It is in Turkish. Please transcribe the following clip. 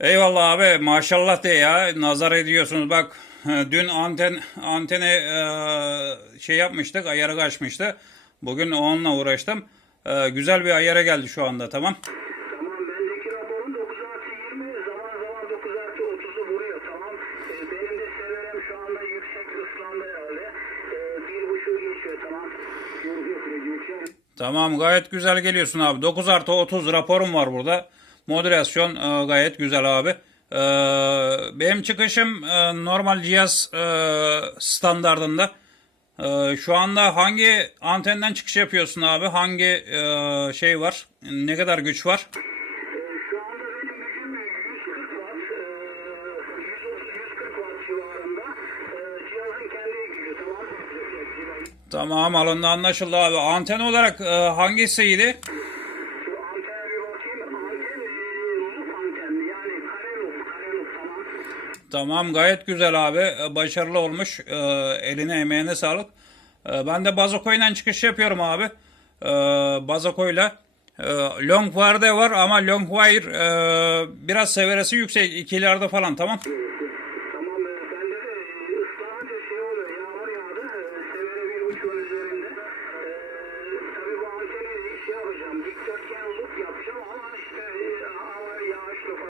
Eyvallah abi maşallah de ya nazar ediyorsunuz bak dün anten antene e, şey yapmıştık ayarı kaçmıştı. Bugün onunla uğraştım. E, güzel bir ayara geldi şu anda. Tamam bendeki raporun 9 artı 20 zaman zaman 9 artı 30'u vuruyor tamam. Ee, benim de severem şu anda yüksek ıslandı herhalde. Ee, bir buçuğu geçiyor tamam. Yok yok yüksek. Tamam gayet güzel geliyorsun abi. 9 artı 30 raporum var burada. Modülasyon e, gayet güzel abi. E, benim çıkışım e, normal cihaz e, standardında. E, şu anda hangi antenden çıkış yapıyorsun abi? Hangi e, şey var? Ne kadar güç var? Şu anda benim gücüm 140 watt, e, 130-140 watt civarında. E, cihazın kendi gücü tamam. Tamam alındı anlaşıldı abi. Anten olarak e, hangisiydi? Tamam. Gayet güzel abi. E, Başarılı olmuş. E, eline emeğine sağlık. E, ben de Bazoko'yla çıkış yapıyorum abi. E, Bazoko'yla. E, Longwire'de var ama Longwire e, biraz severesi yüksek. ikilerde falan tamam.